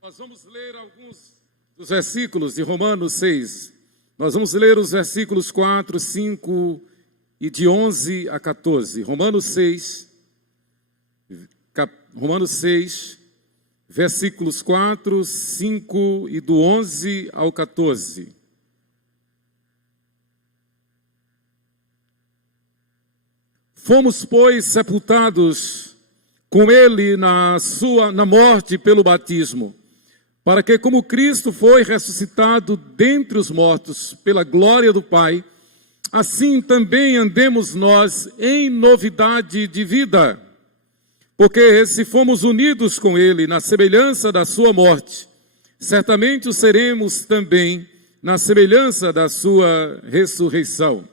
Nós vamos ler alguns dos versículos de Romanos 6. Nós vamos ler os versículos 4, 5 e de 11 a 14. Romanos 6, versículos 4, 5 e do 11 ao 14. Fomos, pois, sepultados com ele na morte pelo batismo, para que, como Cristo foi ressuscitado dentre os mortos pela glória do Pai, assim também andemos nós em novidade de vida. Porque se fomos unidos com ele na semelhança da sua morte, certamente o seremos também na semelhança da sua ressurreição.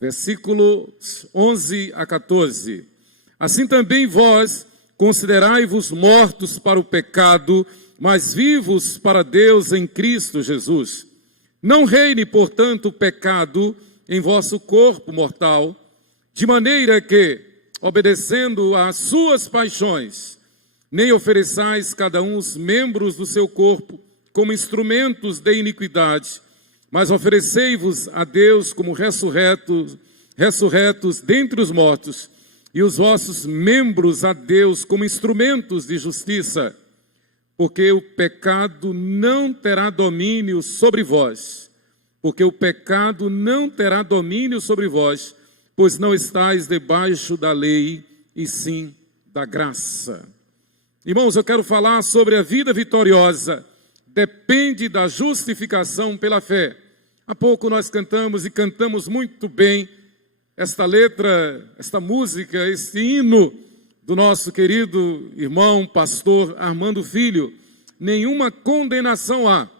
Versículos 11 a 14. Assim também vós considerai-vos mortos para o pecado, mas vivos para Deus em Cristo Jesus. Não reine, portanto, o pecado em vosso corpo mortal, de maneira que, obedecendo às suas paixões, nem ofereçais cada um os membros do seu corpo como instrumentos de iniquidade, mas oferecei-vos a Deus como ressurretos dentre os mortos, e os vossos membros a Deus como instrumentos de justiça, porque o pecado não terá domínio sobre vós, pois não estáis debaixo da lei, e sim da graça. Irmãos, eu quero falar sobre a vida vitoriosa, depende da justificação pela fé. Há pouco nós cantamos, e cantamos muito bem, esta letra, esta música, este hino do nosso querido irmão, pastor Armando Filho. Nenhuma condenação há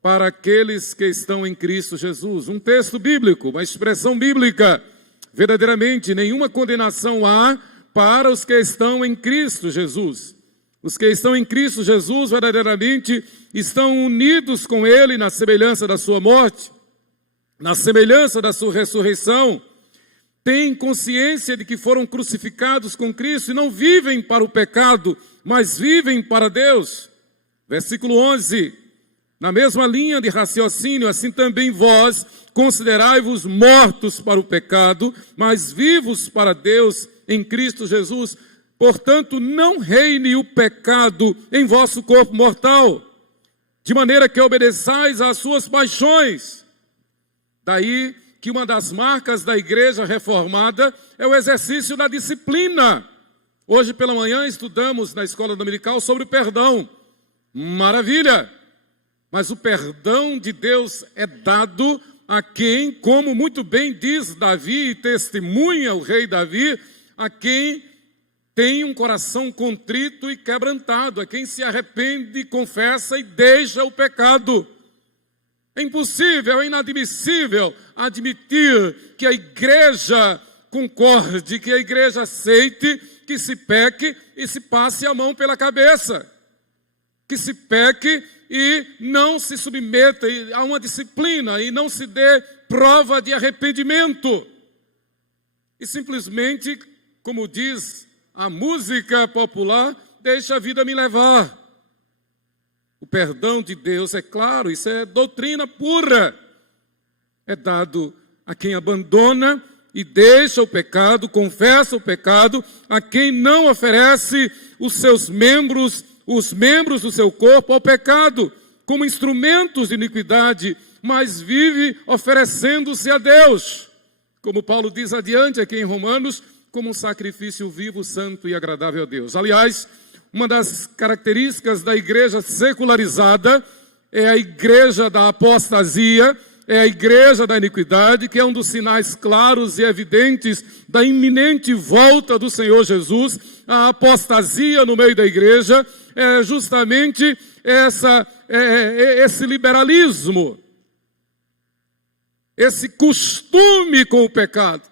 para aqueles que estão em Cristo Jesus. Um texto bíblico, uma expressão bíblica. Verdadeiramente, nenhuma condenação há para os que estão em Cristo Jesus. Os que estão em Cristo Jesus, verdadeiramente, estão unidos com Ele na semelhança da sua morte, na semelhança da sua ressurreição. Têm consciência de que foram crucificados com Cristo e não vivem para o pecado, mas vivem para Deus. Versículo 11, na mesma linha de raciocínio, assim também vós considerai-vos mortos para o pecado, mas vivos para Deus em Cristo Jesus. Portanto, não reine o pecado em vosso corpo mortal, de maneira que obedeçais às suas paixões. Daí que uma das marcas da igreja reformada é o exercício da disciplina. Hoje pela manhã estudamos na escola dominical sobre o perdão. Maravilha! Mas o perdão de Deus é dado a quem, como muito bem diz Davi e testemunha o rei Davi, a quem tem um coração contrito e quebrantado, a quem se arrepende, confessa e deixa o pecado. É impossível, é inadmissível admitir que a igreja concorde, que a igreja aceite que se peque e se passe a mão pela cabeça, que se peque e não se submeta a uma disciplina e não se dê prova de arrependimento. E simplesmente, como diz a música popular, deixa a vida me levar. O perdão de Deus, é claro, isso é doutrina pura. É dado a quem abandona e deixa o pecado, confessa o pecado, a quem não oferece os membros do seu corpo ao pecado, como instrumentos de iniquidade, mas vive oferecendo-se a Deus. Como Paulo diz adiante aqui em Romanos, como um sacrifício vivo, santo e agradável a Deus. Aliás, uma das características da igreja secularizada é a igreja da apostasia, é a igreja da iniquidade, que é um dos sinais claros e evidentes da iminente volta do Senhor Jesus. A apostasia no meio da igreja é justamente esse liberalismo, esse costume com o pecado.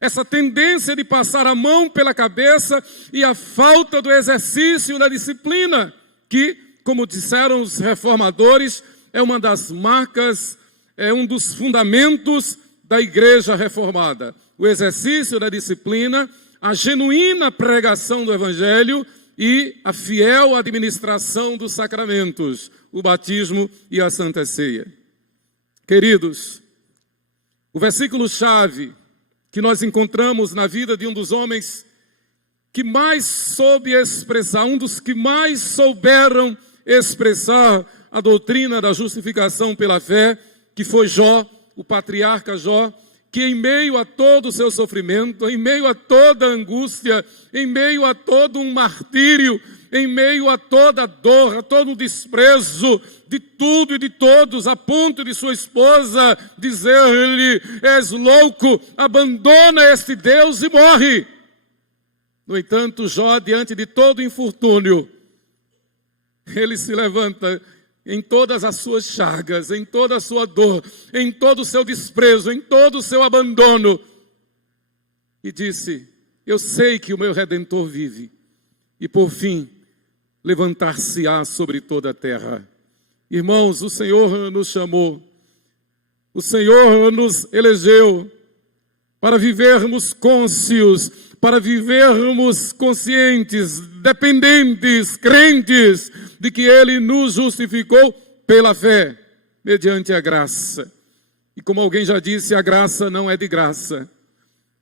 Essa tendência de passar a mão pela cabeça e a falta do exercício da disciplina, que, como disseram os reformadores, é uma das marcas, é um dos fundamentos da igreja reformada. O exercício da disciplina, a genuína pregação do evangelho e a fiel administração dos sacramentos, o batismo e a Santa Ceia. Queridos, o versículo-chave que nós encontramos na vida de um dos homens que mais soube expressar, um dos que mais souberam expressar a doutrina da justificação pela fé, que foi Jó, o patriarca Jó, que em meio a todo o seu sofrimento, em meio a toda a angústia, em meio a todo um martírio, em meio a toda a dor, a todo o desprezo de tudo e de todos, a ponto de sua esposa dizer-lhe: és louco, abandona este Deus e morre. No entanto, Jó, diante de todo infortúnio, ele se levanta em todas as suas chagas, em toda a sua dor, em todo o seu desprezo, em todo o seu abandono, e disse: eu sei que o meu Redentor vive, e por fim levantar-se-á sobre toda a terra. Irmãos, o Senhor nos chamou, o Senhor nos elegeu para vivermos cônscios, para vivermos conscientes, dependentes, crentes de que Ele nos justificou pela fé, mediante a graça. E como alguém já disse, a graça não é de graça.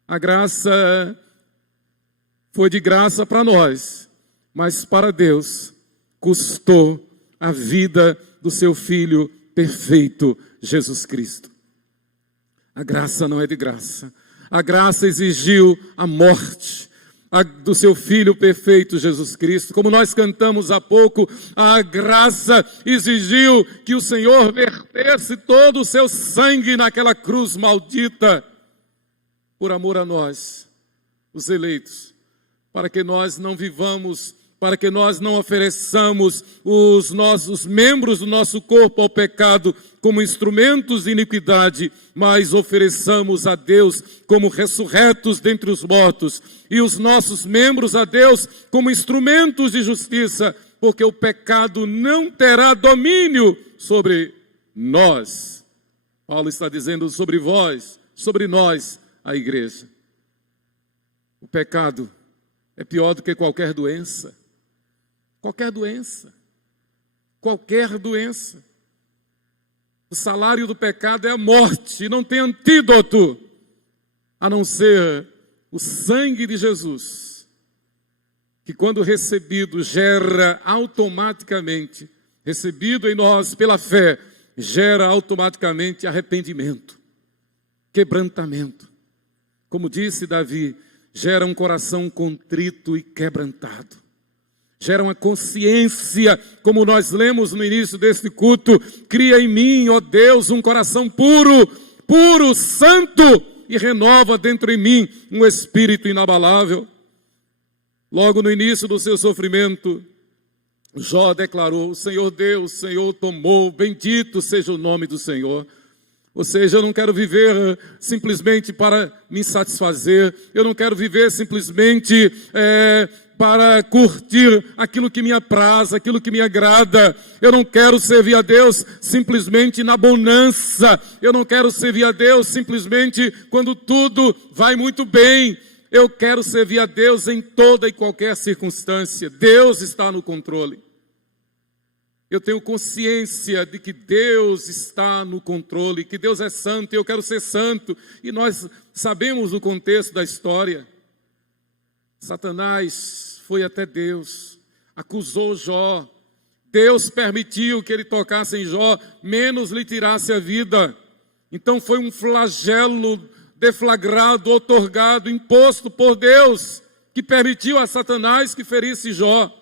A graça foi de graça para nós, mas para Deus custou a vida do seu Filho perfeito, Jesus Cristo. A graça não é de graça. A graça exigiu a morte do seu Filho perfeito, Jesus Cristo. Como nós cantamos há pouco, a graça exigiu que o Senhor vertesse todo o seu sangue naquela cruz maldita, por amor a nós, os eleitos, para que nós não vivamos, para que nós não ofereçamos os membros do nosso corpo ao pecado como instrumentos de iniquidade, mas ofereçamos a Deus como ressurretos dentre os mortos, e os nossos membros a Deus como instrumentos de justiça, porque o pecado não terá domínio sobre nós. Paulo está dizendo sobre vós, sobre nós, a igreja. O pecado é pior do que qualquer doença. Qualquer doença. Qualquer doença. O salário do pecado é a morte, e não tem antídoto, a não ser o sangue de Jesus, que quando recebido, gera automaticamente, recebido em nós pela fé, gera automaticamente arrependimento, quebrantamento. Como disse Davi, gera um coração contrito e quebrantado. Gera uma consciência, como nós lemos no início deste culto: cria em mim, ó Deus, um coração puro, puro, santo, e renova dentro de mim um espírito inabalável. Logo no início do seu sofrimento, Jó declarou: o Senhor deu, o Senhor tomou, bendito seja o nome do Senhor. Ou seja, eu não quero viver simplesmente para me satisfazer, eu não quero viver simplesmente para curtir aquilo que me apraz, aquilo que me agrada. Eu não quero servir a Deus simplesmente na bonança, eu não quero servir a Deus simplesmente quando tudo vai muito bem. Eu quero servir a Deus em toda e qualquer circunstância. Deus está no controle. Eu tenho consciência de que Deus está no controle, que Deus é santo e eu quero ser santo. E nós sabemos o contexto da história. Satanás foi até Deus, acusou Jó. Deus permitiu que ele tocasse em Jó, menos lhe tirasse a vida. Então foi um flagelo deflagrado, outorgado, imposto por Deus, que permitiu a Satanás que ferisse Jó.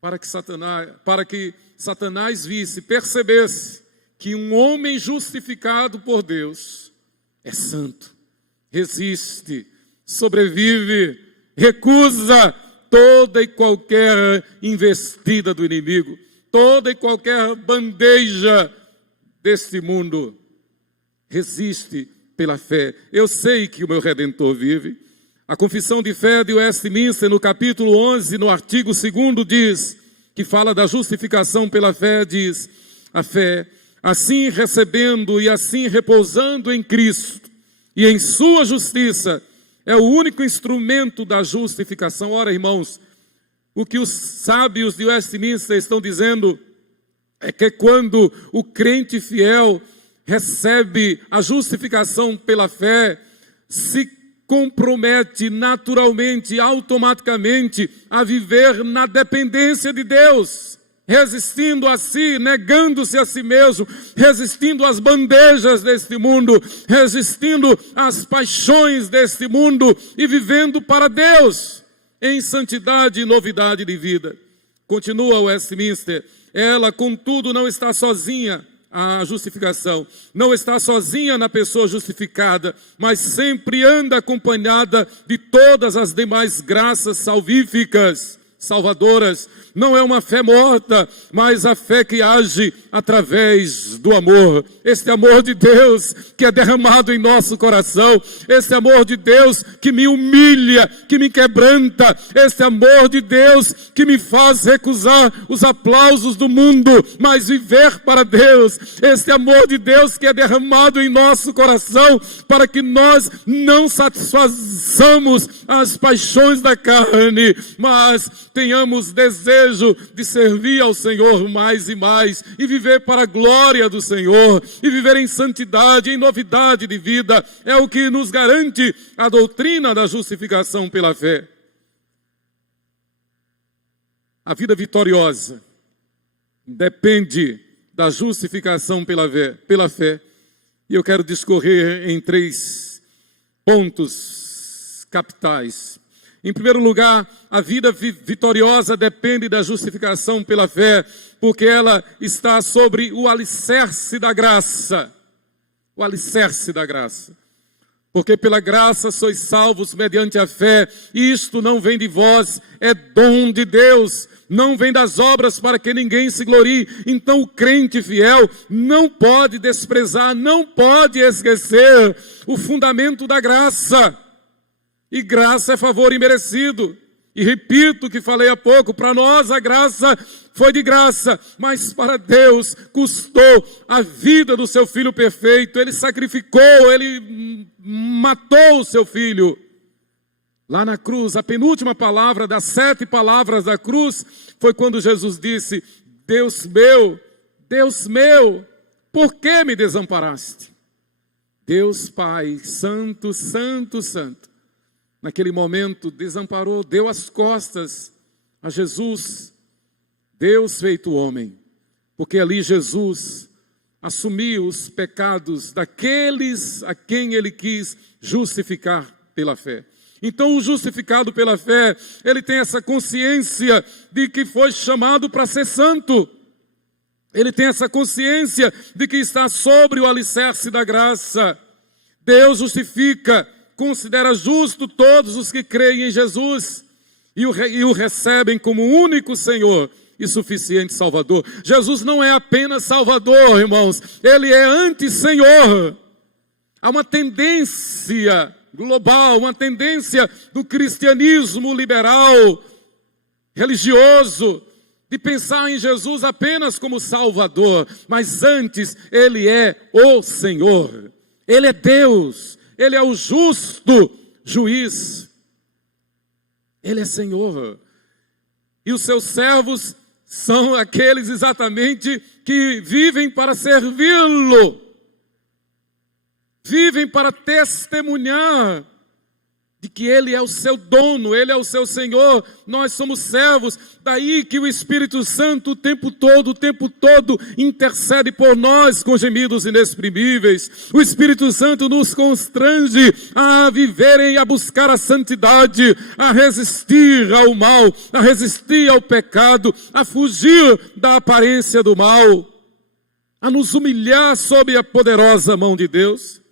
Para que Satanás visse, percebesse que um homem justificado por Deus é santo, resiste, sobrevive, recusa toda e qualquer investida do inimigo, toda e qualquer bandeja deste mundo. Resiste pela fé. Eu sei que o meu Redentor vive. A Confissão de Fé de Westminster, no capítulo 11, no artigo 2º, diz, que fala da justificação pela fé, diz: a fé, assim recebendo e assim repousando em Cristo e em sua justiça, É o único instrumento da justificação. Ora, irmãos, o que os sábios de Westminster estão dizendo é que quando o crente fiel recebe a justificação pela fé, se compromete naturalmente, automaticamente a viver na dependência de Deus, resistindo a si, negando-se a si mesmo, resistindo às bandejas deste mundo, resistindo às paixões deste mundo e vivendo para Deus, em santidade e novidade de vida. Continua Westminster, ela, contudo, não está sozinha. A justificação não está sozinha na pessoa justificada, mas sempre anda acompanhada de todas as demais graças salvíficas, salvadoras. Não é uma fé morta, mas a fé que age através do amor. Este amor de Deus que é derramado em nosso coração. Este amor de Deus que me humilha, que me quebranta. Este amor de Deus que me faz recusar os aplausos do mundo, mas viver para Deus. Este amor de Deus que é derramado em nosso coração para que nós não satisfaçamos as paixões da carne, mas tenhamos desejo de servir ao Senhor mais e mais, e viver para a glória do Senhor, e viver em santidade, em novidade de vida. É o que nos garante a doutrina da justificação pela fé. A vida vitoriosa depende da justificação pela fé. E eu quero discorrer em 3 pontos capitais. Em primeiro lugar, a vida vitoriosa depende da justificação pela fé, porque ela está sobre o alicerce da graça. O alicerce da graça. Porque pela graça sois salvos mediante a fé, e isto não vem de vós, é dom de Deus, não vem das obras para que ninguém se glorie. Então o crente fiel não pode desprezar, não pode esquecer o fundamento da graça. E graça é favor imerecido. E repito o que falei há pouco, para nós a graça foi de graça, mas para Deus custou a vida do seu Filho perfeito. Ele sacrificou, ele matou o seu Filho. Lá na cruz, a penúltima palavra das 7 palavras da cruz, foi quando Jesus disse: Deus meu, por que me desamparaste? Deus Pai, santo, santo, santo. Naquele momento desamparou, deu as costas a Jesus, Deus feito homem, porque ali Jesus assumiu os pecados daqueles a quem ele quis justificar pela fé. Então o justificado pela fé, ele tem essa consciência de que foi chamado para ser santo. Ele tem essa consciência de que está sobre o alicerce da graça. Deus justifica, considera justo todos os que creem em Jesus e o recebem como único Senhor e suficiente Salvador. Jesus não é apenas Salvador, irmãos, Ele é anti-Senhor. Há uma tendência global, uma tendência do cristianismo liberal, religioso, de pensar em Jesus apenas como Salvador, mas antes Ele é o Senhor, Ele é Deus, Ele é o justo juiz, Ele é Senhor. E os seus servos são aqueles exatamente que vivem para servi-lo, vivem para testemunhar de que Ele é o seu dono, Ele é o seu Senhor, nós somos servos. Daí que o Espírito Santo o tempo todo intercede por nós com gemidos inexprimíveis. O Espírito Santo nos constrange a viver e a buscar a santidade, a resistir ao mal, a resistir ao pecado, a fugir da aparência do mal, a nos humilhar sob a poderosa mão de Deus.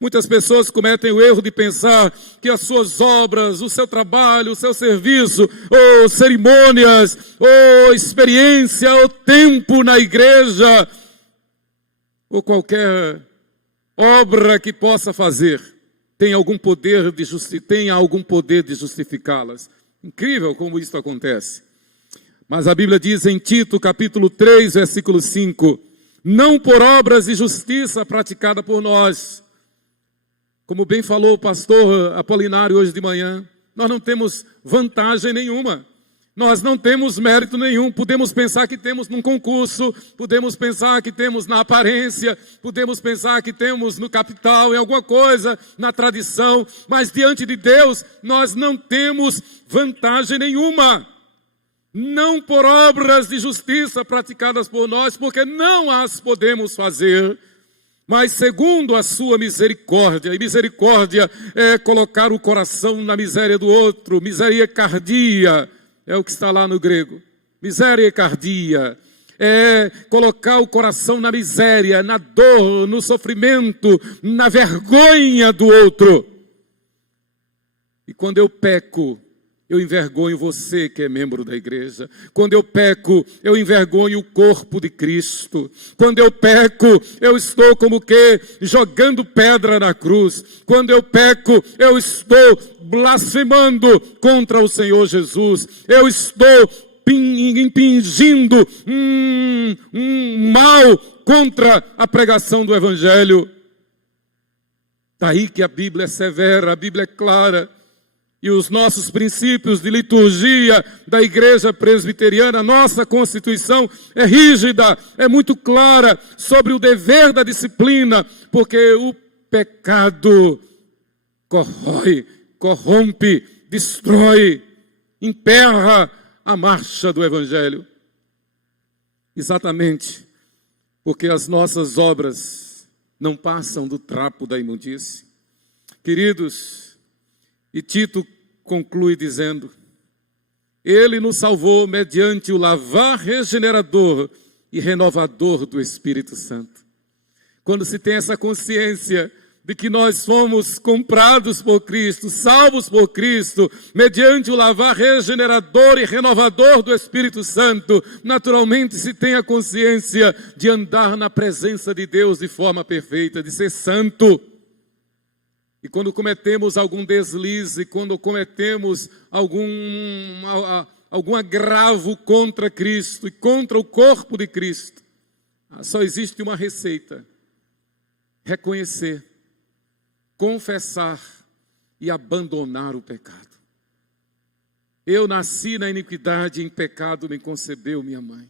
Muitas pessoas cometem o erro de pensar que as suas obras, o seu trabalho, o seu serviço, ou cerimônias, ou experiência, ou tempo na igreja, ou qualquer obra que possa fazer, tem algum poder de justificá-las. Incrível como isso acontece. Mas a Bíblia diz em Tito, capítulo 3, versículo 5, não por obras de justiça praticada por nós, Como bem falou o pastor Apolinário hoje de manhã, nós não temos vantagem nenhuma. Nós não temos mérito nenhum. Podemos pensar que temos num concurso, podemos pensar que temos na aparência, podemos pensar que temos no capital, em alguma coisa, na tradição, mas diante de Deus nós não temos vantagem nenhuma. Não por obras de justiça praticadas por nós, porque não as podemos fazer, mas segundo a sua misericórdia. E misericórdia é colocar o coração na miséria do outro. Misericardia é o que está lá no grego. Misericardia é colocar o coração na miséria, na dor, no sofrimento, na vergonha do outro. E quando eu peco, eu envergonho você que é membro da igreja. Quando eu peco, eu envergonho o corpo de Cristo. Quando eu peco, eu estou como que jogando pedra na cruz. Quando eu peco, eu estou blasfemando contra o Senhor Jesus. Eu estou impingindo mal contra a pregação do Evangelho. Daí que a Bíblia é severa, a Bíblia é clara. E os nossos princípios de liturgia da igreja presbiteriana, nossa Constituição é rígida, é muito clara sobre o dever da disciplina, porque o pecado corrói, corrompe, destrói, emperra a marcha do Evangelho. Exatamente porque as nossas obras não passam do trapo da imundície. Queridos, e Tito conclui dizendo: Ele nos salvou mediante o lavar regenerador e renovador do Espírito Santo. Quando se tem essa consciência de que nós fomos comprados por Cristo, salvos por Cristo, mediante o lavar regenerador e renovador do Espírito Santo, naturalmente se tem a consciência de andar na presença de Deus de forma perfeita, de ser santo. E quando cometemos algum deslize, quando cometemos algum agravo contra Cristo e contra o corpo de Cristo, só existe uma receita: reconhecer, confessar e abandonar o pecado. Eu nasci na iniquidade, em pecado me concebeu minha mãe.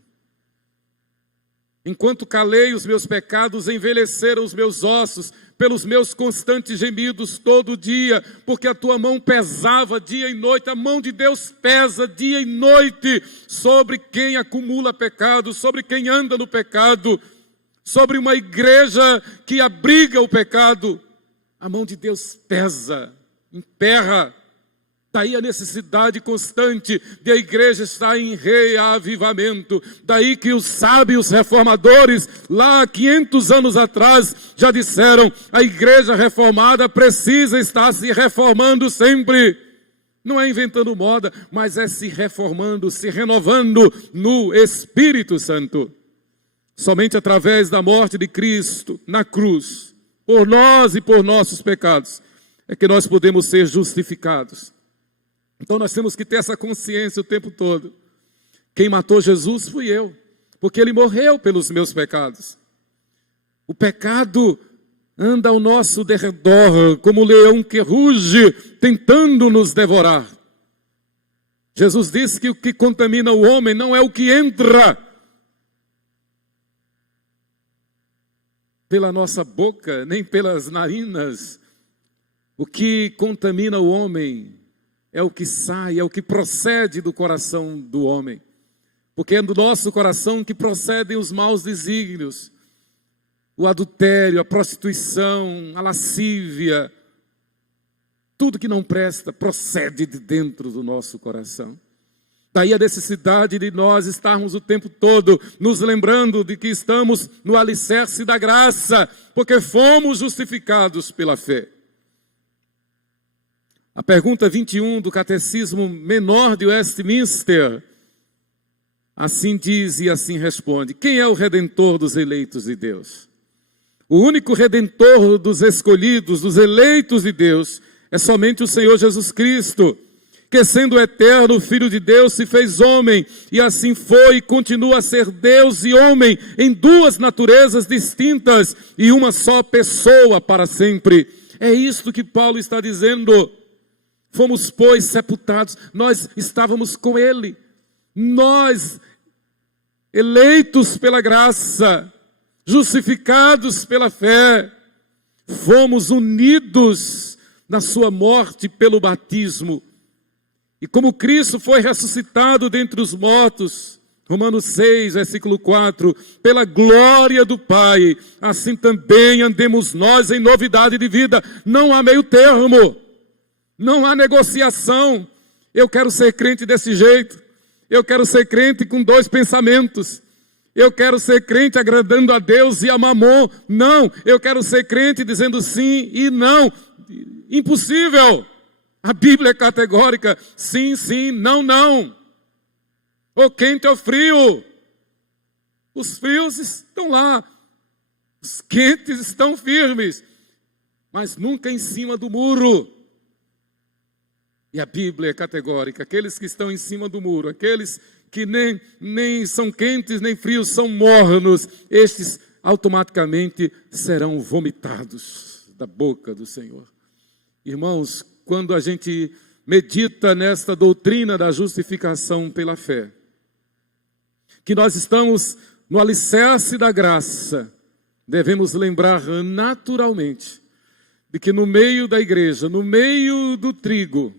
Enquanto calei os meus pecados, envelheceram os meus ossos, pelos meus constantes gemidos todo dia, porque a tua mão pesava dia e noite. A mão de Deus pesa dia e noite sobre quem acumula pecado, sobre quem anda no pecado, sobre uma igreja que abriga o pecado. A mão de Deus pesa, emperra. Daí a necessidade constante de a igreja estar em reavivamento. Daí que os sábios reformadores, lá 500 anos atrás, já disseram: a igreja reformada precisa estar se reformando sempre. Não é inventando moda, mas é se reformando, se renovando no Espírito Santo. Somente através da morte de Cristo na cruz, por nós e por nossos pecados, é que nós podemos ser justificados. Então nós temos que ter essa consciência o tempo todo. Quem matou Jesus fui eu, porque Ele morreu pelos meus pecados. O pecado anda ao nosso derredor, como um leão que ruge, tentando nos devorar. Jesus disse que o que contamina o homem não é o que entra pela nossa boca, nem pelas narinas. O que contamina o homem é o que sai, é o que procede do coração do homem. Porque é do nosso coração que procedem os maus desígnios. O adultério, a prostituição, a lascívia. Tudo que não presta procede de dentro do nosso coração. Daí a necessidade de nós estarmos o tempo todo nos lembrando de que estamos no alicerce da graça, porque fomos justificados pela fé. A pergunta 21 do Catecismo Menor de Westminster, assim diz e assim responde: quem é o Redentor dos eleitos de Deus? O único Redentor dos escolhidos, dos eleitos de Deus, é somente o Senhor Jesus Cristo, que sendo o eterno Filho de Deus se fez homem, e assim foi e continua a ser Deus e homem em duas naturezas distintas e uma só pessoa para sempre. É isto que Paulo está dizendo. Fomos, pois, sepultados. Nós estávamos com Ele. Nós, eleitos pela graça, justificados pela fé, fomos unidos na sua morte pelo batismo. E como Cristo foi ressuscitado dentre os mortos, Romanos 6, versículo 4, pela glória do Pai, assim também andemos nós em novidade de vida. Não há meio termo, não há negociação. Eu quero ser crente desse jeito, eu quero ser crente com dois pensamentos. Eu quero ser crente agradando a Deus e a Mamon. Não, eu quero ser crente dizendo sim e não. Impossível. A Bíblia é categórica. Sim, sim, não, não. Ou quente ou frio. Os frios estão lá. Os quentes estão firmes. Mas nunca em cima do muro. E a Bíblia é categórica. Aqueles que estão em cima do muro, aqueles que nem são quentes nem frios, são mornos, estes automaticamente serão vomitados da boca do Senhor. Irmãos, quando a gente medita nesta doutrina da justificação pela fé, que nós estamos no alicerce da graça, devemos lembrar naturalmente de que no meio da igreja, no meio do trigo,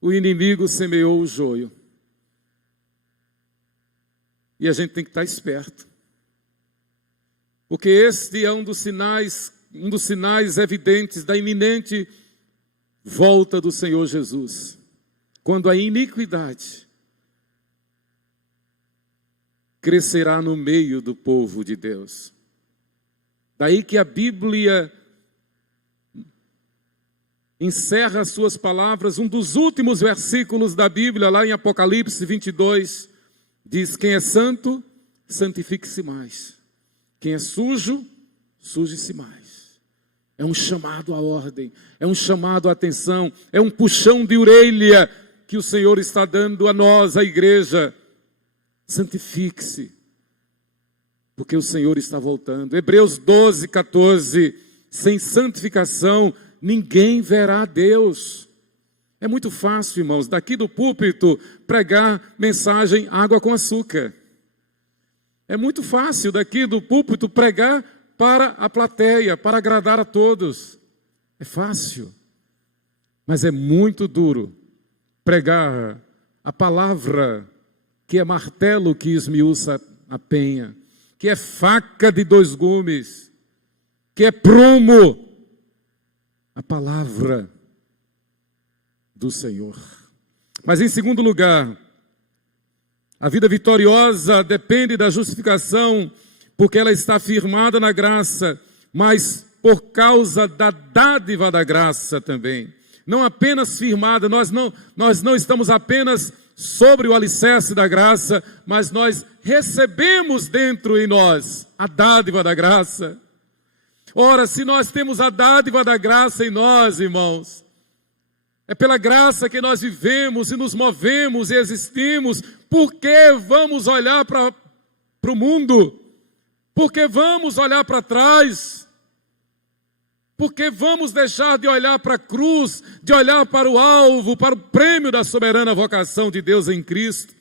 o inimigo semeou o joio. E a gente tem que estar esperto. Porque este é um dos sinais evidentes da iminente volta do Senhor Jesus. Quando a iniquidade crescerá no meio do povo de Deus. Daí que a Bíblia encerra as suas palavras, um dos últimos versículos da Bíblia, lá em Apocalipse 22, diz: quem é santo, santifique-se mais. Quem é sujo, suje-se mais. É um chamado à ordem, é um chamado à atenção, é um puxão de orelha que o Senhor está dando a nós, a igreja. Santifique-se, porque o Senhor está voltando. Hebreus 12, 14, sem santificação ninguém verá a Deus. É muito fácil, irmãos, daqui do púlpito pregar mensagem água com açúcar. É muito fácil daqui do púlpito pregar para a plateia, para agradar a todos. É fácil, mas é muito duro pregar a palavra que é martelo que esmiuça a penha, que é faca de dois gumes, que é prumo, a palavra do Senhor. Mas em segundo lugar, a vida vitoriosa depende da justificação, porque ela está firmada na graça, mas por causa da dádiva da graça também. Não apenas firmada, nós não estamos apenas sobre o alicerce da graça, mas nós recebemos dentro em nós a dádiva da graça. Ora, se nós temos a dádiva da graça em nós, irmãos, é pela graça que nós vivemos e nos movemos e existimos. Por que vamos olhar para o mundo? Por que vamos olhar para trás? Por que vamos deixar de olhar para a cruz, de olhar para o alvo, para o prêmio da soberana vocação de Deus em Cristo?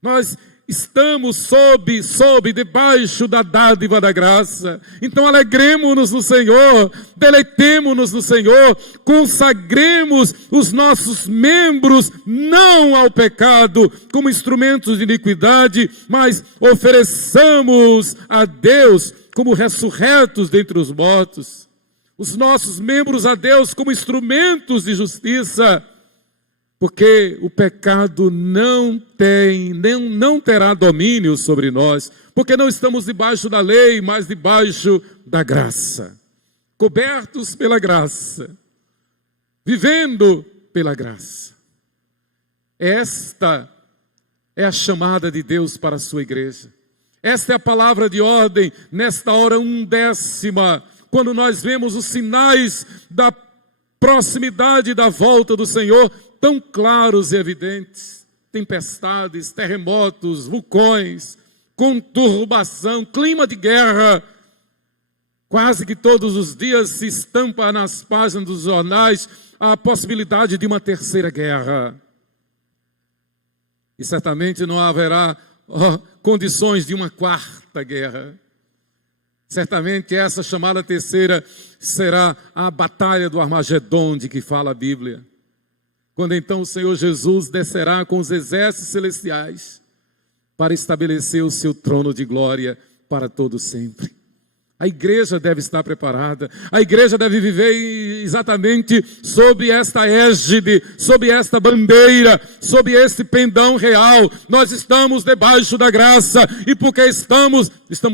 Nós estamos debaixo da dádiva da graça. Então alegremos-nos no Senhor, deleitemo-nos no Senhor, consagremos os nossos membros não ao pecado como instrumentos de iniquidade, mas ofereçamos a Deus como ressurretos dentre os mortos, os nossos membros a Deus como instrumentos de justiça, porque o pecado não terá domínio sobre nós, porque não estamos debaixo da lei, mas debaixo da graça, cobertos pela graça, vivendo pela graça. Esta é a chamada de Deus para a sua igreja. Esta é a palavra de ordem nesta hora 1/10, quando nós vemos os sinais da proximidade da volta do Senhor, tão claros e evidentes: tempestades, terremotos, vulcões, conturbação, clima de guerra. Quase que todos os dias se estampa nas páginas dos jornais a possibilidade de uma terceira guerra. E certamente não haverá condições de uma quarta guerra. Certamente essa chamada terceira será a batalha do Armagedon de que fala a Bíblia. Quando então o Senhor Jesus descerá com os exércitos celestiais para estabelecer o seu trono de glória para todo sempre. A igreja deve estar preparada, a igreja deve viver exatamente sob esta égide, sob esta bandeira, sob este pendão real. Nós estamos debaixo da graça, e porque estamos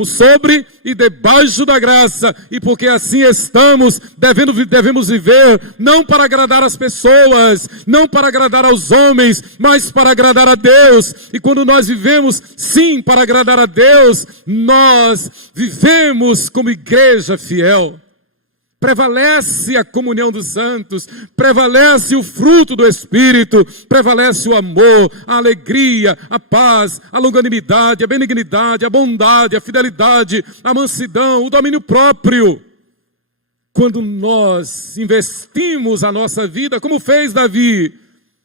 sobre e debaixo da graça, e porque assim estamos, devemos viver, não para agradar as pessoas, não para agradar aos homens, mas para agradar a Deus. E quando nós vivemos, sim, para agradar a Deus, nós vivemos como igreja fiel. Prevalece a comunhão dos santos, prevalece o fruto do Espírito, prevalece o amor, a alegria, a paz, a longanimidade, a benignidade, a bondade, a fidelidade, a mansidão, o domínio próprio. Quando nós investimos a nossa vida, como fez Davi,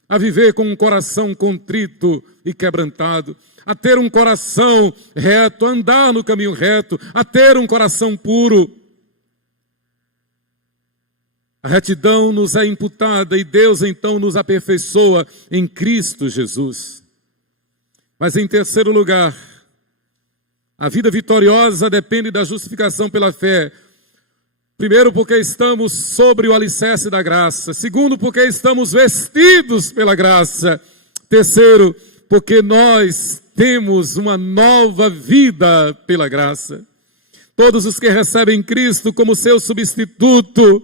a viver com um coração contrito e quebrantado, a ter um coração reto, a andar no caminho reto, a ter um coração puro. A retidão nos é imputada e Deus então nos aperfeiçoa em Cristo Jesus. Mas em terceiro lugar, a vida vitoriosa depende da justificação pela fé. Primeiro, porque estamos sobre o alicerce da graça. Segundo, porque estamos vestidos pela graça. Terceiro, porque nós temos uma nova vida pela graça. Todos os que recebem Cristo como seu substituto,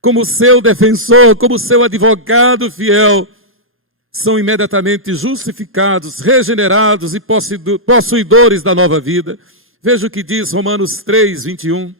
como seu defensor, como seu advogado fiel, são imediatamente justificados, regenerados e possuidores da nova vida. Veja o que diz Romanos 3, 21.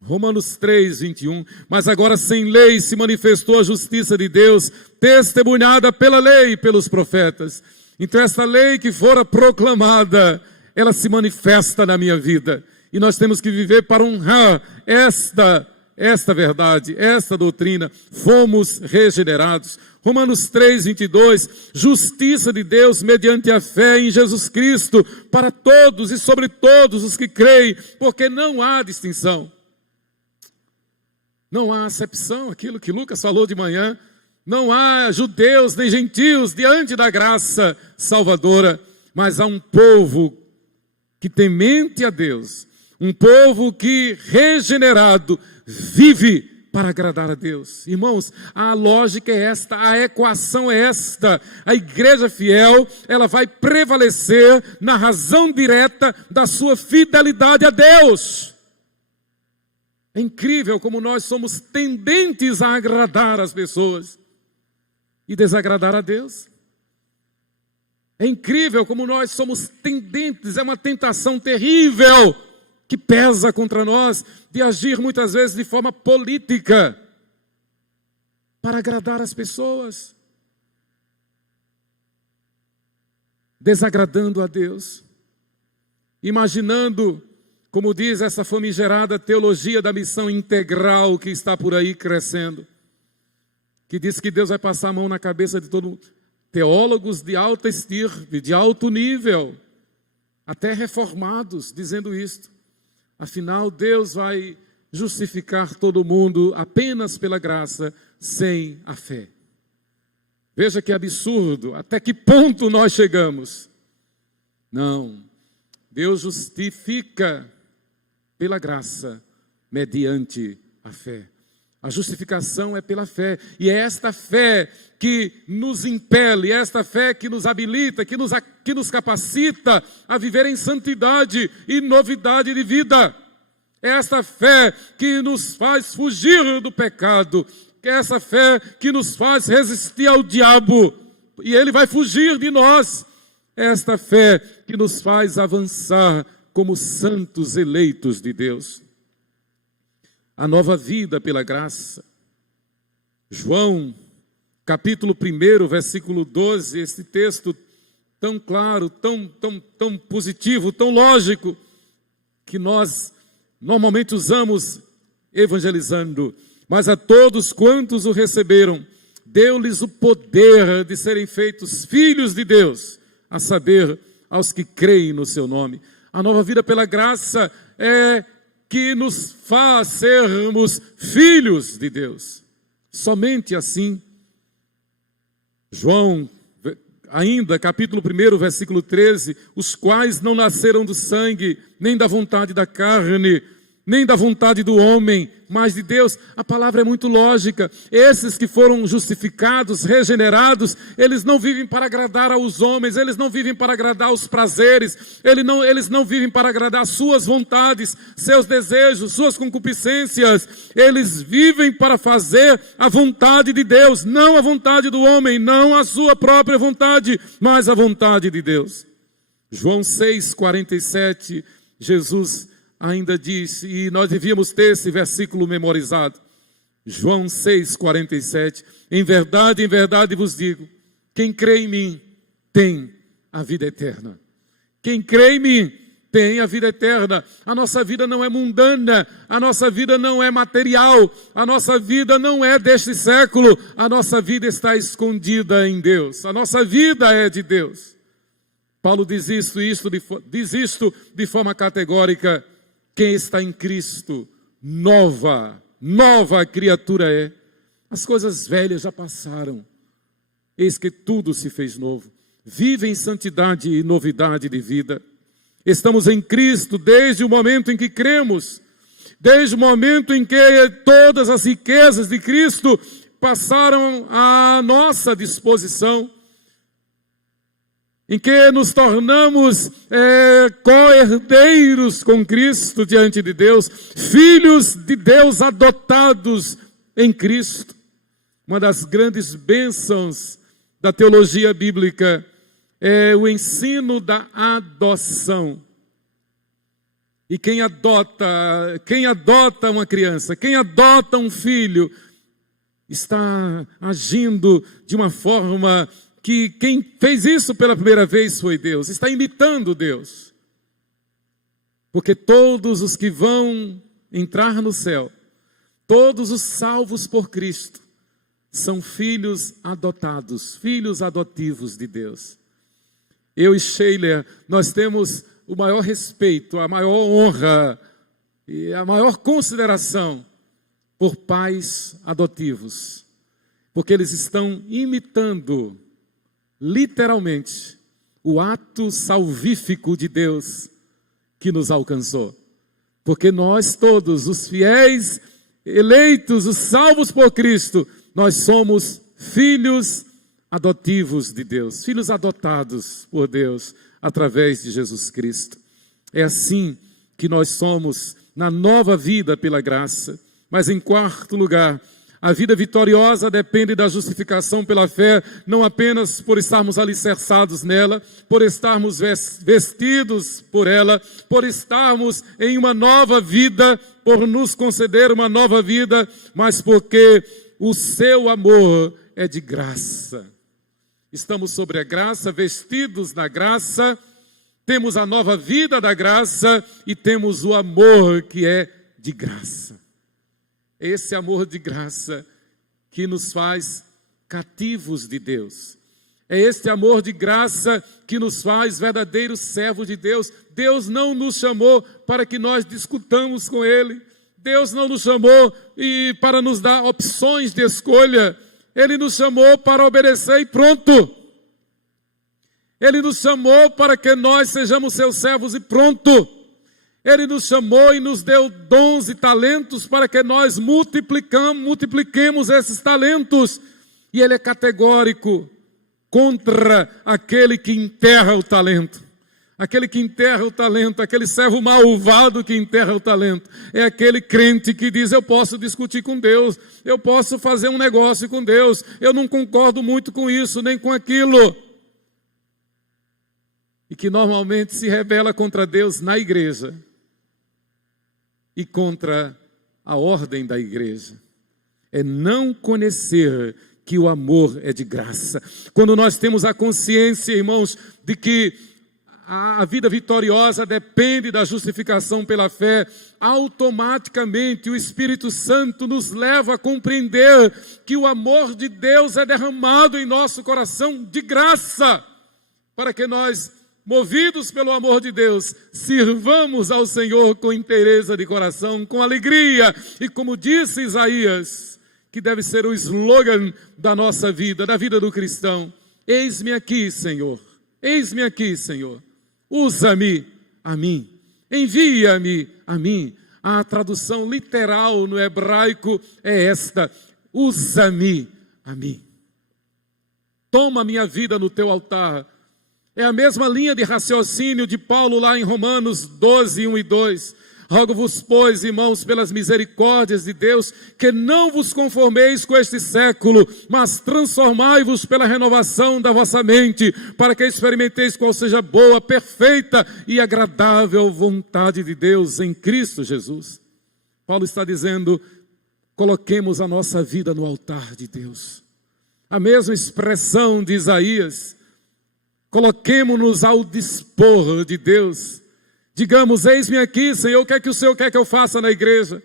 Romanos 3, 21. Mas agora sem lei se manifestou a justiça de Deus, testemunhada pela lei e pelos profetas. Então esta lei que fora proclamada, ela se manifesta na minha vida. E nós temos que viver para honrar esta verdade, esta doutrina. Fomos regenerados. Romanos 3, 22. Justiça de Deus mediante a fé em Jesus Cristo para todos e sobre todos os que creem, porque não há distinção. Não há acepção, aquilo que Lucas falou de manhã. Não há judeus nem gentios diante da graça salvadora, mas há um povo que temente a Deus, um povo que regenerado vive para agradar a Deus. Irmãos, a lógica é esta, a equação é esta. A igreja fiel, ela vai prevalecer na razão direta da sua fidelidade a Deus. É incrível como nós somos tendentes a agradar as pessoas e desagradar a Deus. É incrível como nós somos tendentes, é uma tentação terrível que pesa contra nós, de agir muitas vezes de forma política, para agradar as pessoas, desagradando a Deus, imaginando, como diz essa famigerada teologia da missão integral que está por aí crescendo, que diz que Deus vai passar a mão na cabeça de todo mundo. Teólogos de alta estirpe, de alto nível, até reformados, dizendo isto. Afinal, Deus vai justificar todo mundo apenas pela graça, sem a fé. Veja que absurdo, até que ponto nós chegamos. Não, Deus justifica pela graça, mediante a fé. A justificação é pela fé, e é esta fé que nos impele, é esta fé que nos habilita, que nos capacita a viver em santidade e novidade de vida. É esta fé que nos faz fugir do pecado, é essa fé que nos faz resistir ao diabo, e ele vai fugir de nós. É esta fé que nos faz avançar como santos eleitos de Deus. A nova vida pela graça. João, capítulo 1, versículo 12, esse texto tão claro, tão positivo, tão lógico, que nós normalmente usamos evangelizando, mas a todos quantos o receberam, deu-lhes o poder de serem feitos filhos de Deus, a saber, aos que creem no seu nome. A nova vida pela graça é que nos faz sermos filhos de Deus. Somente assim. João, ainda, capítulo 1, versículo 13, os quais não nasceram do sangue, nem da vontade da carne, nem da vontade do homem, mas de Deus. A palavra é muito lógica. Esses que foram justificados, regenerados, eles não vivem para agradar aos homens, eles não vivem para agradar aos prazeres, eles não vivem para agradar suas vontades, seus desejos, suas concupiscências. Eles vivem para fazer a vontade de Deus, não a vontade do homem, não a sua própria vontade, mas a vontade de Deus. João 6,47, Jesus ainda diz, e nós devíamos ter esse versículo memorizado. João 6,47, em verdade vos digo, quem crê em mim tem a vida eterna. Quem crê em mim tem a vida eterna. A nossa vida não é mundana, a nossa vida não é material, a nossa vida não é deste século, a nossa vida está escondida em Deus, a nossa vida é de Deus. Paulo diz isto de forma categórica. Quem está em Cristo, nova criatura é. As coisas velhas já passaram, eis que tudo se fez novo. Vive em santidade e novidade de vida. Estamos em Cristo desde o momento em que cremos, desde o momento em que todas as riquezas de Cristo passaram à nossa disposição, em que nos tornamos co-herdeiros com Cristo diante de Deus, filhos de Deus adotados em Cristo. Uma das grandes bênçãos da teologia bíblica é o ensino da adoção. E quem adota uma criança, quem adota um filho, está agindo de uma forma que quem fez isso pela primeira vez foi Deus, está imitando Deus. Porque todos os que vão entrar no céu, todos os salvos por Cristo, são filhos adotados, filhos adotivos de Deus. Eu e Sheila, nós temos o maior respeito, a maior honra e a maior consideração por pais adotivos, porque eles estão imitando literalmente o ato salvífico de Deus que nos alcançou. Porque nós todos, os fiéis, eleitos, os salvos por Cristo, nós somos filhos adotivos de Deus, filhos adotados por Deus através de Jesus Cristo. É assim que nós somos na nova vida pela graça. Mas em quarto lugar, a vida vitoriosa depende da justificação pela fé, não apenas por estarmos alicerçados nela, por estarmos vestidos por ela, por estarmos em uma nova vida, por nos conceder uma nova vida, mas porque o seu amor é de graça. Estamos sobre a graça, vestidos na graça, temos a nova vida da graça e temos o amor que é de graça. Esse amor de graça que nos faz cativos de Deus. É este amor de graça que nos faz verdadeiros servos de Deus. Deus não nos chamou para que nós discutamos com Ele. Deus não nos chamou para nos dar opções de escolha. Ele nos chamou para obedecer e pronto. Ele nos chamou para que nós sejamos seus servos e pronto. Ele nos chamou e nos deu dons e talentos para que nós multipliquemos esses talentos. E Ele é categórico contra aquele que enterra o talento. Aquele que enterra o talento, aquele servo malvado que enterra o talento. É aquele crente que diz, eu posso discutir com Deus, eu posso fazer um negócio com Deus, eu não concordo muito com isso, nem com aquilo. E que normalmente se rebela contra Deus na igreja e contra a ordem da igreja. É não conhecer que o amor é de graça. Quando nós temos a consciência, irmãos, de que a vida vitoriosa depende da justificação pela fé, automaticamente o Espírito Santo nos leva a compreender que o amor de Deus é derramado em nosso coração de graça, para que nós, movidos pelo amor de Deus, sirvamos ao Senhor com inteireza de coração, com alegria, e como disse Isaías, que deve ser o slogan da nossa vida, da vida do cristão: eis-me aqui, Senhor, eis-me aqui, Senhor, usa-me a mim, envia-me a mim. A tradução literal no hebraico é esta: usa-me a mim. Toma a minha vida no teu altar. É a mesma linha de raciocínio de Paulo lá em Romanos 12, 1 e 2. Rogo-vos, pois, irmãos, pelas misericórdias de Deus, que não vos conformeis com este século, mas transformai-vos pela renovação da vossa mente, para que experimenteis qual seja a boa, perfeita e agradável vontade de Deus em Cristo Jesus. Paulo está dizendo: coloquemos a nossa vida no altar de Deus. A mesma expressão de Isaías: coloquemo-nos ao dispor de Deus. Digamos: eis-me aqui, Senhor, o que é que o Senhor quer que eu faça na igreja?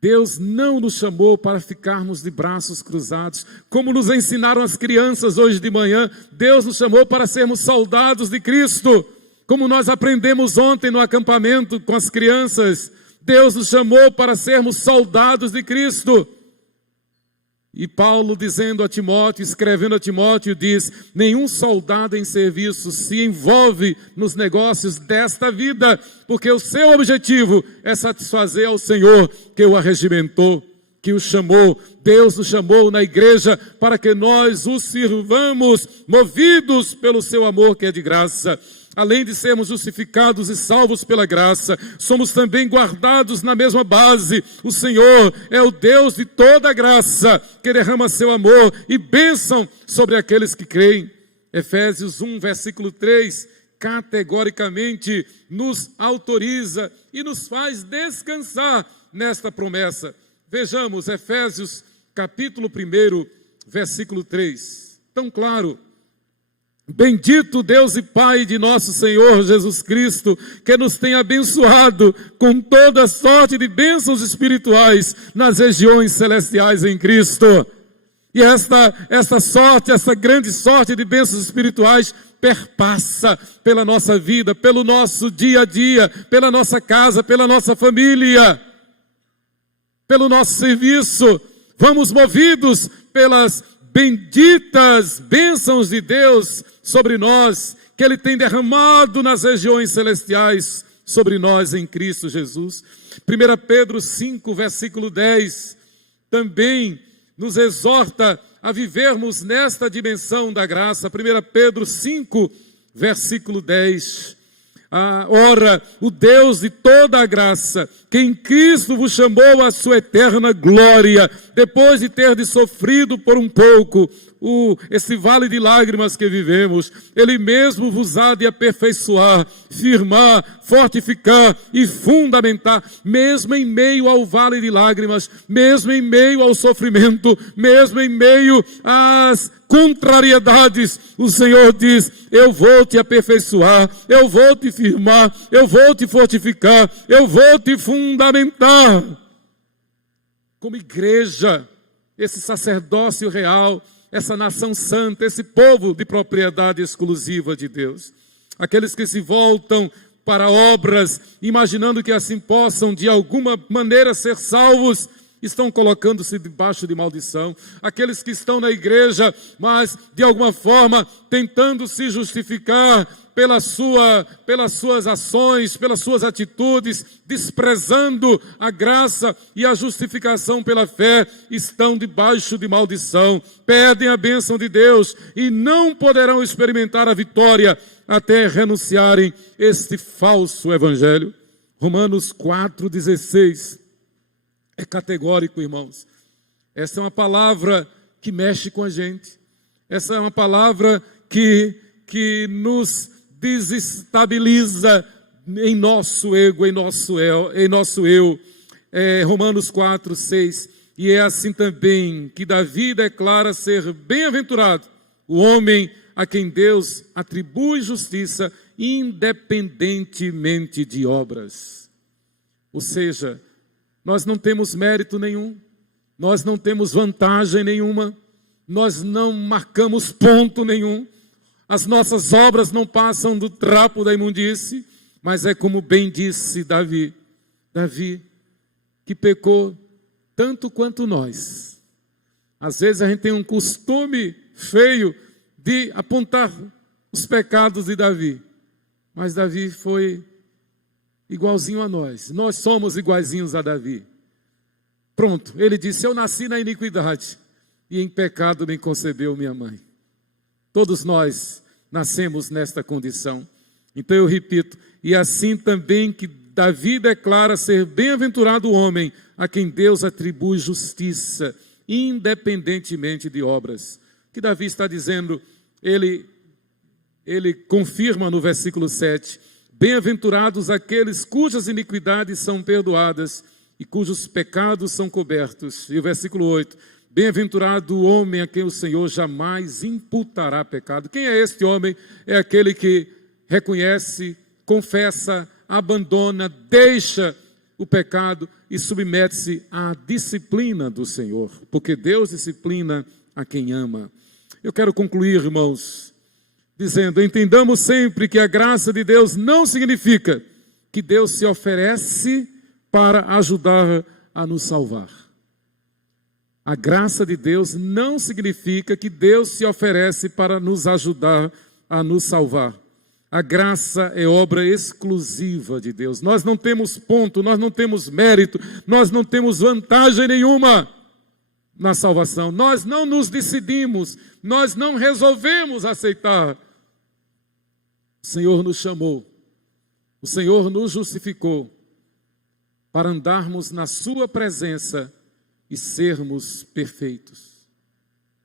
Deus não nos chamou para ficarmos de braços cruzados, como nos ensinaram as crianças hoje de manhã. Deus nos chamou para sermos soldados de Cristo, como nós aprendemos ontem no acampamento com as crianças. Deus nos chamou para sermos soldados de Cristo. E Paulo, dizendo a Timóteo, escrevendo a Timóteo, diz: nenhum soldado em serviço se envolve nos negócios desta vida, porque o seu objetivo é satisfazer ao Senhor que o arregimentou, que o chamou. Deus nos chamou na igreja para que nós o sirvamos, movidos pelo seu amor que é de graça. Além de sermos justificados e salvos pela graça, somos também guardados na mesma base. O Senhor é o Deus de toda graça, que derrama seu amor e bênção sobre aqueles que creem. Efésios 1, versículo 3, categoricamente nos autoriza e nos faz descansar nesta promessa. Vejamos Efésios capítulo 1, versículo 3. Tão claro: bendito Deus e Pai de nosso Senhor Jesus Cristo, que nos tem abençoado com toda sorte de bênçãos espirituais nas regiões celestiais em Cristo. E esta sorte, essa grande sorte de bênçãos espirituais perpassa pela nossa vida, pelo nosso dia a dia, pela nossa casa, pela nossa família, pelo nosso serviço. Vamos movidos pelas benditas bênçãos de Deus sobre nós, que Ele tem derramado nas regiões celestiais sobre nós em Cristo Jesus. 1 Pedro 5, versículo 10, também nos exorta a vivermos nesta dimensão da graça. 1 Pedro 5, versículo 10. Ora, o Deus de toda a graça, que em Cristo vos chamou à sua eterna glória, depois de ter sofrido por um pouco esse vale de lágrimas que vivemos, Ele mesmo vos há de aperfeiçoar, firmar, fortificar e fundamentar, mesmo em meio ao vale de lágrimas, mesmo em meio ao sofrimento, mesmo em meio às contrariedades. O Senhor diz: eu vou te aperfeiçoar, eu vou te firmar, eu vou te fortificar, eu vou te fundamentar. Como igreja, esse sacerdócio real, essa nação santa, esse povo de propriedade exclusiva de Deus, aqueles que se voltam para obras, imaginando que assim possam de alguma maneira ser salvos, estão colocando-se debaixo de maldição. Aqueles que estão na igreja, mas de alguma forma tentando se justificar pelas suas ações, pelas suas atitudes, desprezando a graça e a justificação pela fé, estão debaixo de maldição, pedem a bênção de Deus e não poderão experimentar a vitória até renunciarem este falso evangelho. Romanos 4,16 é categórico, irmãos. Essa é uma palavra que mexe com a gente. Essa é uma palavra que nos desestabiliza em nosso ego, em nosso eu. Romanos 4,6. E é assim também que Davi declara ser bem-aventurado o homem a quem Deus atribui justiça independentemente de obras. Ou seja, nós não temos mérito nenhum, nós não temos vantagem nenhuma, nós não marcamos ponto nenhum, as nossas obras não passam do trapo da imundície, mas é como bem disse Davi, que pecou tanto quanto nós. Às vezes a gente tem um costume feio de apontar os pecados de Davi, mas Davi foi igualzinho a nós somos iguaizinhos a Davi. Pronto, ele disse: eu nasci na iniquidade e em pecado me concebeu minha mãe. Todos nós nascemos nesta condição. Então eu repito, e assim também que Davi declara ser bem-aventurado o homem a quem Deus atribui justiça, independentemente de obras. O que Davi está dizendo, ele confirma no versículo 7, bem-aventurados aqueles cujas iniquidades são perdoadas e cujos pecados são cobertos. E o versículo 8, bem-aventurado o homem a quem o Senhor jamais imputará pecado. Quem é este homem? É aquele que reconhece, confessa, abandona, deixa o pecado e submete-se à disciplina do Senhor, porque Deus disciplina a quem ama. Eu quero concluir, irmãos, dizendo, entendamos sempre que a graça de Deus não significa que Deus se oferece para ajudar a nos salvar. A graça de Deus não significa que Deus se oferece para nos ajudar a nos salvar. A graça é obra exclusiva de Deus. Nós não temos ponto, nós não temos mérito, nós não temos vantagem nenhuma na salvação. Nós não nos decidimos, nós não resolvemos aceitar. O Senhor nos chamou, o Senhor nos justificou para andarmos na sua presença e sermos perfeitos.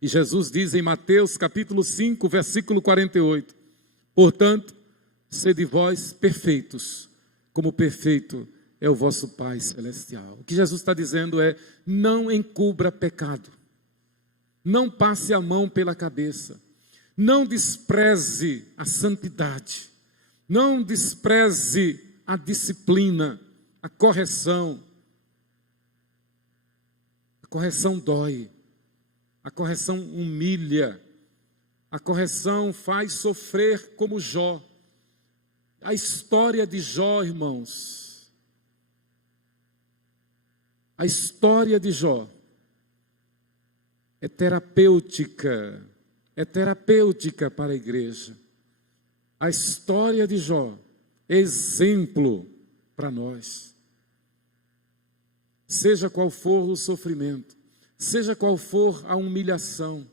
E Jesus diz em Mateus capítulo 5, versículo 48, portanto, sede vós perfeitos, como perfeito é o vosso Pai Celestial. O que Jesus está dizendo é, não encubra pecado, não passe a mão pela cabeça, não despreze a santidade, não despreze a disciplina, a correção. A correção dói, a correção humilha, a correção faz sofrer como Jó. A história de Jó, irmãos, a história de Jó é terapêutica para a igreja. A história de Jó é exemplo para nós. Seja qual for o sofrimento, seja qual for a humilhação,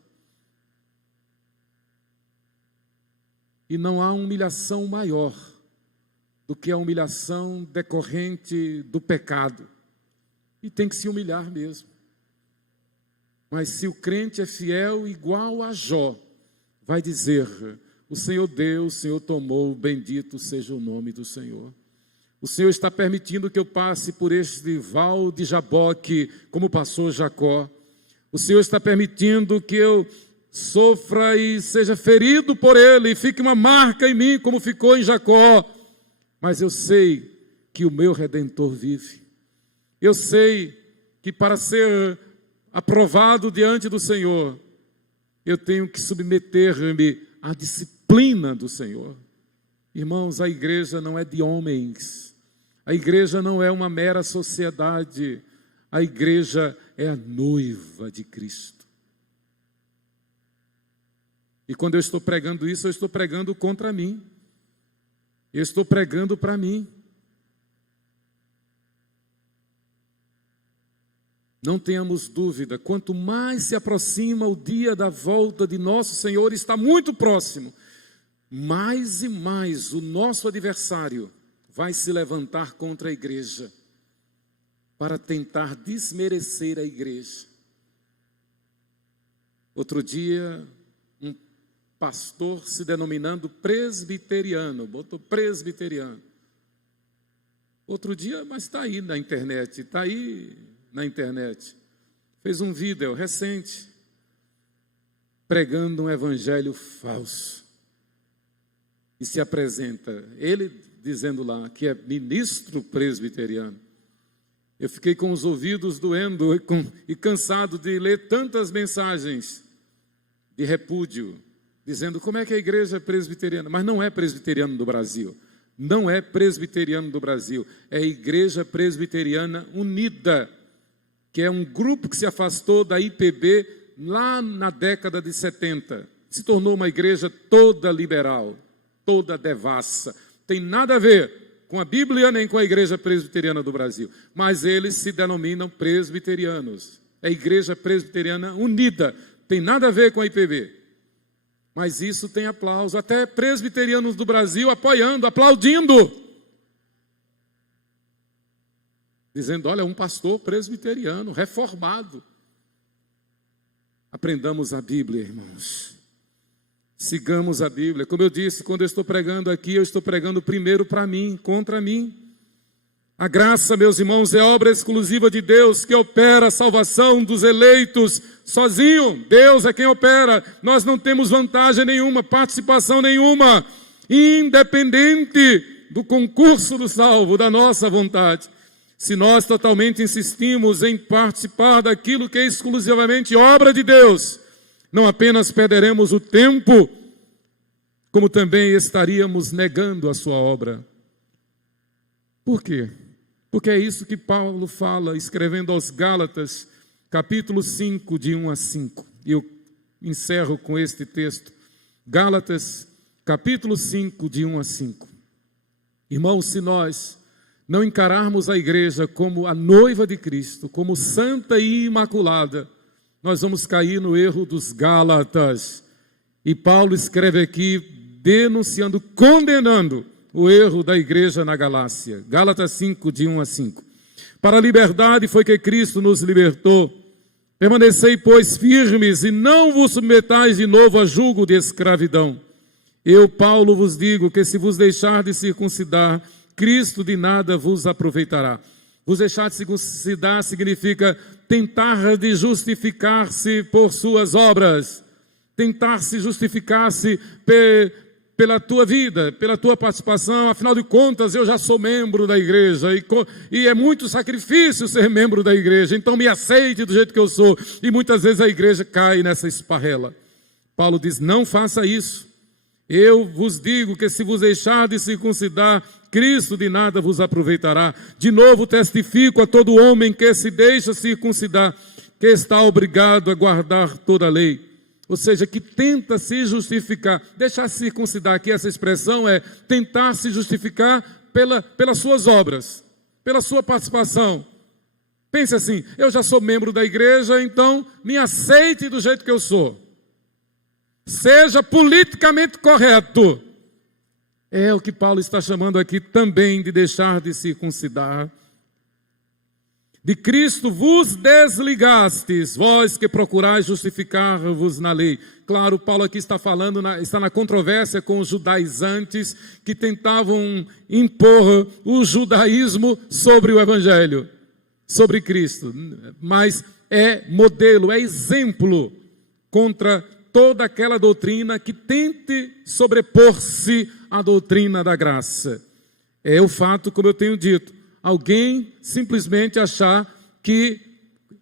e não há humilhação maior do que a humilhação decorrente do pecado, e tem que se humilhar mesmo. Mas se o crente é fiel igual a Jó, vai dizer, o Senhor deu, o Senhor tomou, bendito seja o nome do Senhor. O Senhor está permitindo que eu passe por este val de Jaboque, como passou Jacó. O Senhor está permitindo que eu sofra e seja ferido por ele, e fique uma marca em mim, como ficou em Jacó. Mas eu sei que o meu Redentor vive. Eu sei que para ser aprovado diante do Senhor, eu tenho que submeter-me à disciplina do Senhor. Irmãos, a igreja não é de homens. A igreja não é uma mera sociedade, a igreja é a noiva de Cristo. E quando eu estou pregando isso, eu estou pregando contra mim. Eu estou pregando para mim. Não tenhamos dúvida, quanto mais se aproxima o dia da volta de nosso Senhor, está muito próximo, mais e mais o nosso adversário vai se levantar contra a igreja para tentar desmerecer a igreja. Outro dia, um pastor se denominando presbiteriano, botou presbiteriano. Outro dia, mas está aí na internet, fez um vídeo recente. pregando um evangelho falso. E se apresenta, ele dizendo lá que é ministro presbiteriano. Eu fiquei com os ouvidos doendo e cansado de ler tantas mensagens de repúdio, dizendo como é que a igreja é presbiteriana. Mas não é presbiteriano do Brasil. Não é presbiteriano do Brasil. É a Igreja Presbiteriana Unida, que é um grupo que se afastou da IPB lá na década de 70. Se tornou uma igreja toda liberal, toda devassa. Tem nada a ver com a Bíblia nem com a Igreja Presbiteriana do Brasil. Mas eles se denominam presbiterianos. É a Igreja Presbiteriana Unida. Tem nada a ver com a IPB. Mas isso tem aplauso. Até presbiterianos do Brasil apoiando, aplaudindo. Dizendo, olha, um pastor presbiteriano, reformado. Aprendamos a Bíblia, irmãos. Sigamos a Bíblia. Como eu disse, quando eu estou pregando aqui, eu estou pregando primeiro para mim, contra mim. A graça, meus irmãos, é obra exclusiva de Deus, que opera a salvação dos eleitos sozinho. Deus é quem opera. Nós não temos vantagem nenhuma, participação nenhuma, independente do concurso do salvo, da nossa vontade. Se nós totalmente insistimos em participar daquilo que é exclusivamente obra de Deus, não apenas perderemos o tempo, como também estaríamos negando a sua obra. Por quê? Porque é isso que Paulo fala, escrevendo aos Gálatas, capítulo 5, de 1 a 5. E eu encerro com este texto. Gálatas, capítulo 5, de 1 a 5. Irmãos, se nós não encararmos a igreja como a noiva de Cristo, como santa e imaculada, nós vamos cair no erro dos Gálatas. E Paulo escreve aqui, denunciando, condenando o erro da igreja na Galácia. Gálatas 5, de 1 a 5. Para a liberdade foi que Cristo nos libertou. Permanecei, pois, firmes e não vos submetais de novo a jugo de escravidão. Eu, Paulo, vos digo que se vos deixar de circuncidar, Cristo de nada vos aproveitará. Vos deixar de circuncidar significa tentar de justificar-se por suas obras, tentar se justificar-se pela tua vida, pela tua participação. Afinal de contas, eu já sou membro da igreja e é muito sacrifício ser membro da igreja, então me aceite do jeito que eu sou. E muitas vezes a igreja cai nessa esparrela. Paulo diz, não faça isso. Eu vos digo que se vos deixar de circuncidar, Cristo de nada vos aproveitará. De novo testifico a todo homem que se deixa circuncidar, que está obrigado a guardar toda a lei. Ou seja, que tenta se justificar. Deixar se circuncidar aqui, essa expressão é tentar se justificar pelas suas obras, pela sua participação. Pense assim, eu já sou membro da igreja, então me aceite do jeito que eu sou. Seja politicamente correto. É o que Paulo está chamando aqui também de deixar de circuncidar. De Cristo vos desligastes, vós que procurais justificar-vos na lei. Claro, Paulo aqui está falando, está na controvérsia com os judaizantes que tentavam impor o judaísmo sobre o Evangelho, sobre Cristo. Mas é modelo, é exemplo contra toda aquela doutrina que tente sobrepor-se à doutrina da graça. É o fato, como eu tenho dito, alguém simplesmente achar que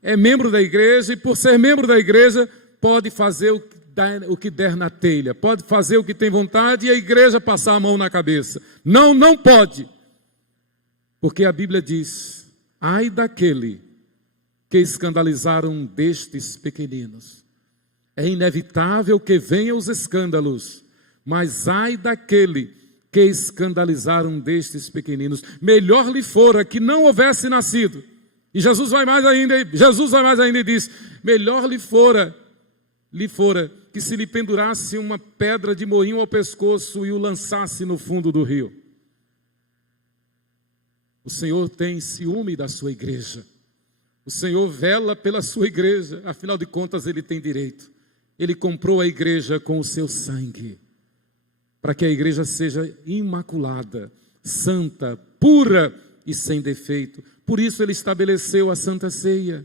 é membro da igreja e por ser membro da igreja pode fazer o que der na telha, pode fazer o que tem vontade e a igreja passar a mão na cabeça. Não, não pode. Porque a Bíblia diz, ai daquele que escandalizaram destes pequeninos. É inevitável que venham os escândalos, mas ai daquele que escandalizaram destes pequeninos. Melhor lhe fora que não houvesse nascido. E Jesus vai mais ainda e diz, melhor lhe fora que se lhe pendurasse uma pedra de moinho ao pescoço e o lançasse no fundo do rio. O Senhor tem ciúme da sua igreja. O Senhor vela pela sua igreja, afinal de contas Ele tem direito. Ele comprou a igreja com o seu sangue, para que a igreja seja imaculada, santa, pura e sem defeito. Por isso Ele estabeleceu a Santa Ceia.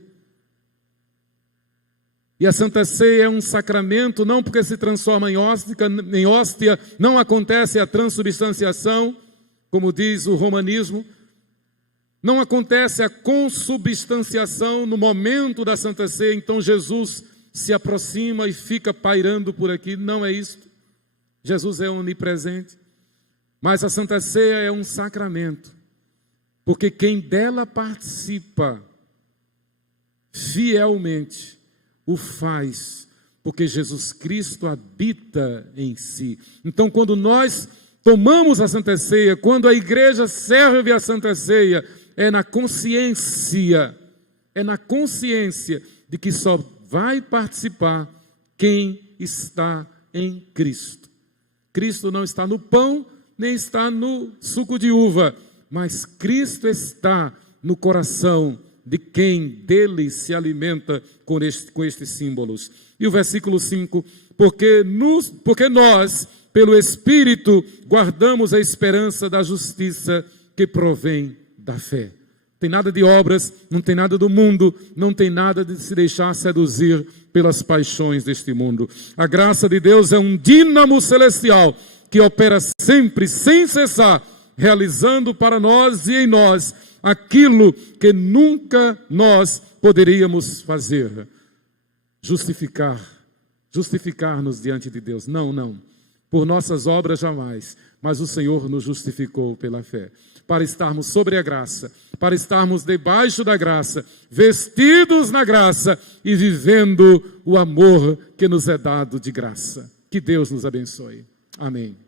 E a Santa Ceia é um sacramento, não porque se transforma em hóstia, não acontece a transubstanciação, como diz o romanismo, não acontece a consubstanciação no momento da Santa Ceia, então Jesus se aproxima e fica pairando por aqui, não é isso. Jesus é onipresente, mas a Santa Ceia é um sacramento, porque quem dela participa fielmente o faz, porque Jesus Cristo habita em si. Então, quando nós tomamos a Santa Ceia, quando a igreja serve a Santa Ceia, é na consciência de que só vai participar quem está em Cristo. Cristo não está no pão, nem está no suco de uva, mas Cristo está no coração de quem dele se alimenta com estes símbolos. E o versículo 5, porque nós, pelo Espírito, guardamos a esperança da justiça que provém da fé. Não tem nada de obras, não tem nada do mundo, não tem nada de se deixar seduzir pelas paixões deste mundo. A graça de Deus é um dínamo celestial que opera sempre, sem cessar, realizando para nós e em nós aquilo que nunca nós poderíamos fazer. Justificar-nos diante de Deus. Não. Por nossas obras jamais, mas o Senhor nos justificou pela fé. Para estarmos sobre a graça, para estarmos debaixo da graça, vestidos na graça e vivendo o amor que nos é dado de graça. Que Deus nos abençoe. Amém.